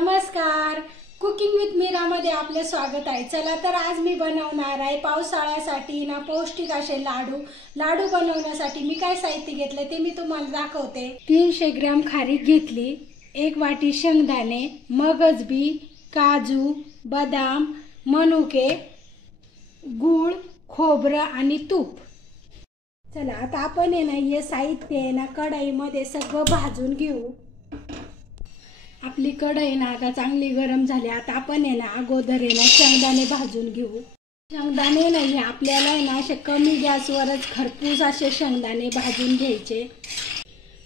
नमस्कार, cooking with मीरामध्ये आपले स्वागत आहे। चला तर आज मी बनवणार आहे पावसाळ्यासाठी ना पौष्टिक असे लाडू बनवण्यासाठी मी काय साहित्य घेतले ते मी तुम्हाला दाखवते। 300 ग्रॅम खारीक घेतली, 1 वाटी शेंगदाणे, मगज बी, काजू, बदाम, मनुके, गूळ, खोबरं आणि तूप। चला आता आपण आहे ना हे साहित्य आहे ना कढईमध्ये सगळं भाजून घेऊ। आपली कढई ना आता चांगली गरम झाली। आता आपण आहे ना अगोदर आहे ना शेंगदाणे भाजून घेऊ। शेंगदाणे ना हे आपल्याला आहे ना असे कमी गॅसवरच खरपूस असे शेंगदाणे भाजून घ्यायचे।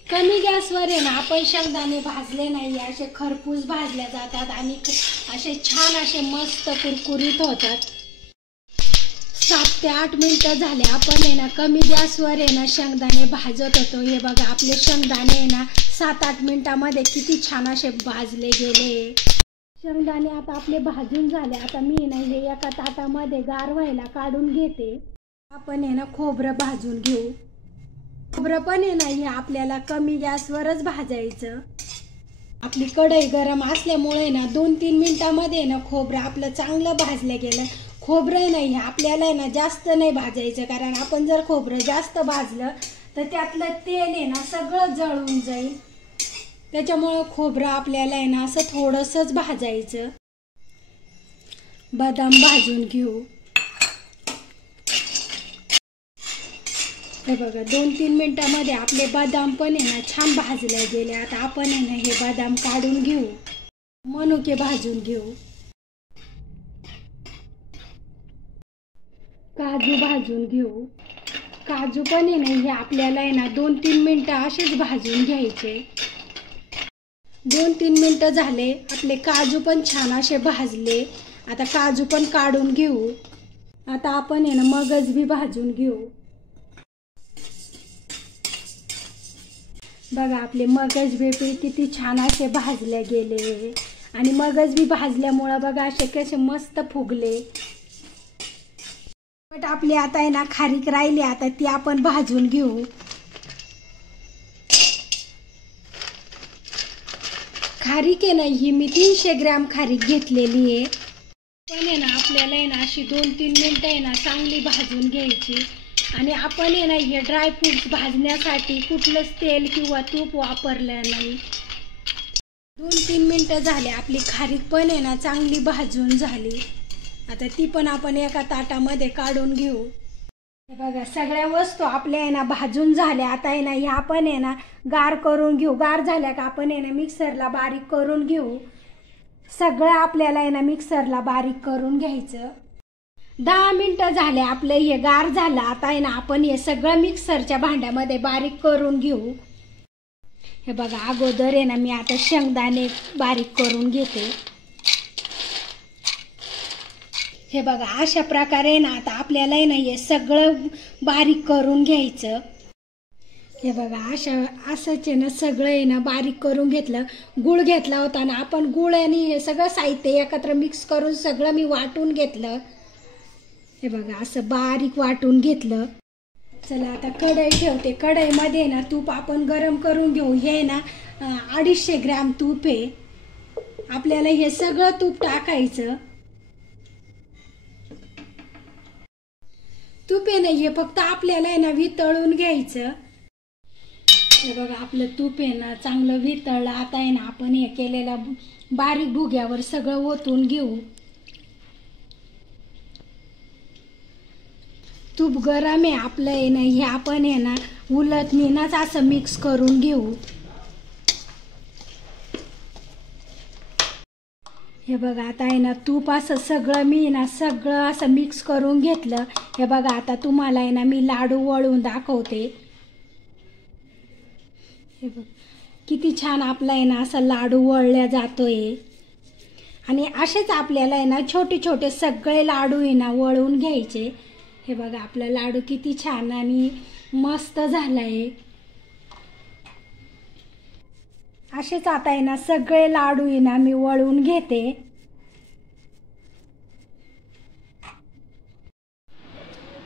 कमी गॅसवर आहे ना आपण शेंगदाणे भाजले नाही असे खरपूस भाजले जातात आणि असे छान असे मस्त कुरकुरीत होतात। 7 ते 8 मिनिटं झाले आपण आहे ना कमी गॅसवर आहे ना शेंगदाणे भाजत होतो। हे बघा आपले शेंगदाणे आहे ना 7-8 मिनिटांमध्ये किती छान असे भाजले गेले। शेंगदाणे आता आपले भाजून झाले। आता मी ना हे एका ताटामध्ये गार व्हायला काढून घेते। आपण आहे ना खोबरं भाजून घेऊ। खोबरं पण आहे ना हे आपल्याला कमी गॅसवरच भाजायचं। आपली कढई गरम असल्यामुळे ना 2-3 मिनिटांमध्ये ना खोबरं आपलं चांगलं भाजलं गेलं। खोबरं नाही आपल्याला ना जास्त नाही भाजायचं, कारण आपण जर खोबरं जास्त भाजलं तर त्यातलं तेल आहे ना सगळं जळून जाईल। त्याच्यामुळे खोबरं आपल्याला आहे ना असं थोडंसंच भाजायचं। बदाम भाजून घेऊ। हे बघा 2-3 मिनिटांमध्ये आपले बदाम पण आहे ना छान भाजले गेले। आता आपण आहे ना हे बदाम काढून घेऊ। मनुके भाजून घेऊ। काजू भाजून घेऊ। काजू पण आहे ना हे आपल्याला आहे ना 2-3 मिनिटं असेच भाजून घ्यायचे। 2-3 मिनिटं झाले, आपले काजू पण छान असे भाजले। आता काजू पण काढून घेऊ। आता आपण आहे ना मगज बी भाजून घेऊ। बघा आपले मगज बी किती छान असे भाजले गेले आणि मगज बी भाजल्यामुळे बघा असे कसे मस्त फुगले। पण आपली आता आहे ना खारीक राहिली, आता ती आपण भाजून घेऊ। खारीक आहे ना ही मी 300 ग्रॅम खारीक घेतलेली आहे। पण आहे ना आपल्याला आहे ना अशी 2-3 मिनिटं आहे ना चांगली भाजून घ्यायची। आणि आपण आहे ना हे ड्रायफ्रूट्स भाजण्यासाठी कुठलंच तेल किंवा तूप वापरलं नाही। 2-3 मिनिटं झाले, आपली खारीक पण आहे ना चांगली भाजून झाली। आता ती पण आपण एका ताटामध्ये काढून घेऊ। हे बघा सगळ्या वस्तू आपल्या आहे ना भाजून झाल्या। आता आहे ना ह्या पण आहे ना गार करून घेऊ। गार झाल्या का आपण आहे ना मिक्सरला बारीक करून घेऊ। सगळं आपल्याला आहे ना मिक्सरला बारीक करून घ्यायचं। 10 मिनिटं झाले, आपलं हे गार झालं। आता आहे ना आपण हे सगळं मिक्सरच्या भांड्यामध्ये बारीक करून घेऊ। हे बघा अगोदर आहे ना मी आता शेंगदाणे बारीक करून घेते। हे बघा अशा प्रकारे ना आता आपल्याला आहे ना हे सगळं बारीक करून घ्यायचं। हे बघा असंच आहे ना सगळं आहे ना बारीक करून घेतलं। गूळ घेतला होता ना आपण, गूळ आणि हे सगळं साहित्य एकत्र मिक्स करून सगळं मी वाटून घेतलं। हे बघा असं बारीक वाटून घेतलं। चला आता कढई ठेवते। कढईमध्ये ना तूप आपण गरम करून घेऊ। हे ना 250 ग्रॅम तूप आहे। आपल्याला हे सगळं तूप टाकायचं। तूप आहे ना हे फक्त आपल्याला आहे ना वितळून घ्यायचं। हे बघा आपलं तूप आहे ना चांगलं वितळलं। आता आहे ना आपण हे केलेल्या बारीक भुग्यावर सगळं ओतून घेऊ। तूप गरम आहे आपलं आहे ना हे आपण आहे ना उलटणीनंच असं मिक्स करून घेऊ। हे बघा आता आहे ना तूप असं सगळं मी ना सगळं असं मिक्स करून घेतलं। हे बघा आता तुम्हाला आहे ना मी लाडू वळून दाखवते। हे बघ किती छान आपला आहे ना असं लाडू वळल्या जातोय। आणि असेच आपल्याला आहे ना छोटे छोटे सगळे लाडू आहे ना वळून घ्यायचे। हे बघा आपला लाडू किती छान आणि मस्त झालाय। असेच आता आहे ना सगळे लाडू आहे ना मी वळून घेते।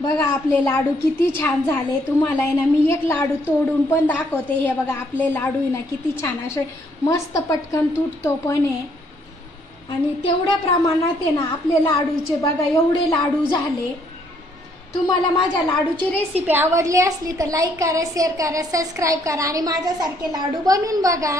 बघा आपले लाडू किती छान झाले। तुम्हाला आहे ना मी एक लाडू तोडून पण दाखवते। हे बघा आपले लाडू आहे ना किती छान असे मस्त पटकन तुटतो पण आहे। आणि तेवढ्या प्रमाणात आहे ना आपले लाडूचे बघा एवढे लाडू झाले। तुम्हाला माझ्या लाडूची रेसिपी आवडली असली तर लाईक करा, शेअर करा, सबस्क्राईब करा आणि माझ्यासारखे लाडू बनवून बघा।